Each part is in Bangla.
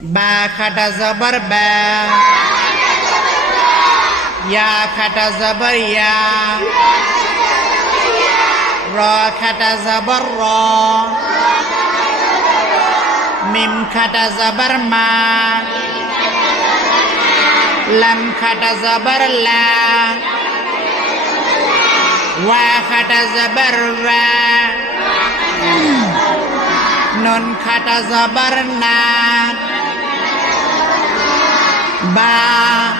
Ba kata zabar. Ya kata zabar ya. Ra kata zabar ra. Mim kata zabar ma. Lam kata zabar la. Wa kata zabar wa. Hmm. Nun kata zabar na ba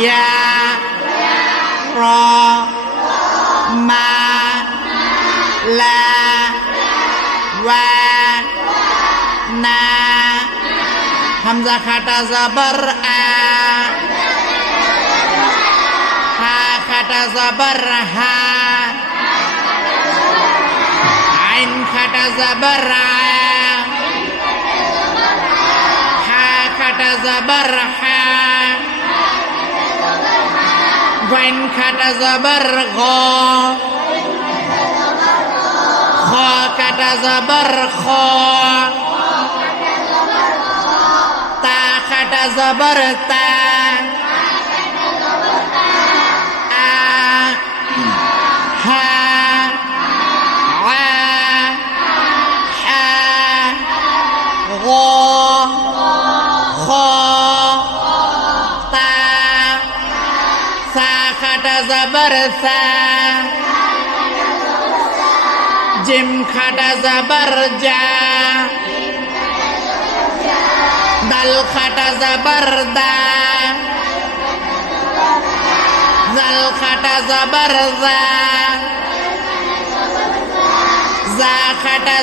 ya ro ma la wa na hamzah kata zabar a ha kata zabar ha ain kata zabar a. খাটা জবর হা গইন খাটা যাবার গ খ খাটা জবর খ তা খাটা যাবার তা খাটা জবর সা জিম খাটা জবর যা দাল খাটা জবর দা জাল খাটা জবর জা জা খাটা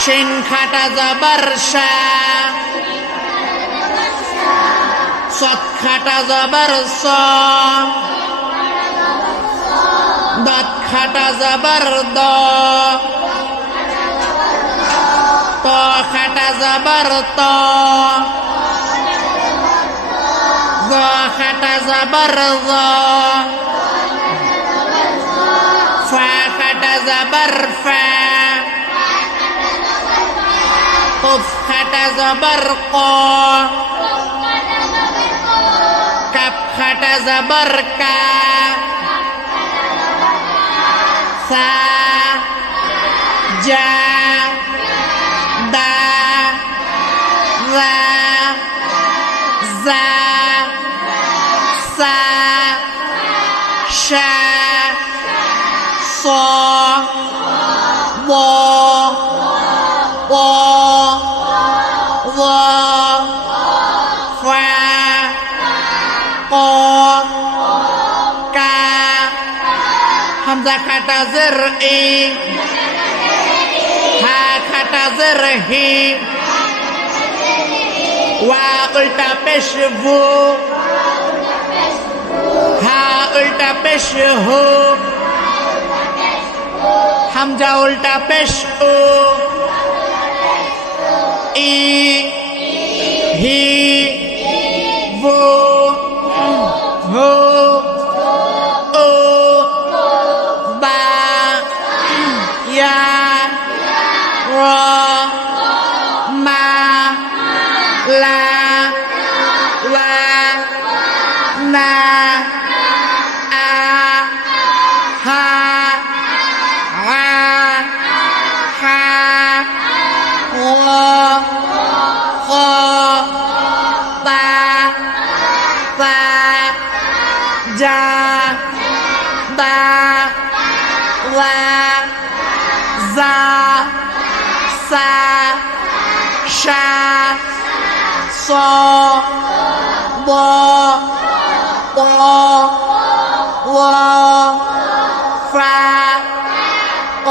জবর জা সিন খাটা জবর সা খাটা জবর দ ত খাটা জবর ত জ খাটা জবর জ ফা খাটা জবর ফা khataza barqa kaf khataza barqa kaf khataza barqa sa. ক হামজা খাটা জের ই হা খাটা জের হি ওয়া উল্টা পেশ ভু হা উল্টা পেশ হু হামজা উল্টা পেশ উ ই มาลาวานาอาฮาอาฮาโอคอปาปาจาบาวาซา স, ব, প, ও ফা ক,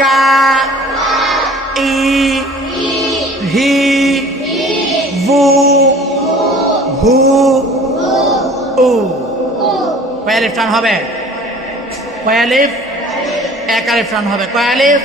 কা, ই হি ভু হু উ। কয় টান হবে? কয় আলিফ? এক টান হবে। কয় আলিফ?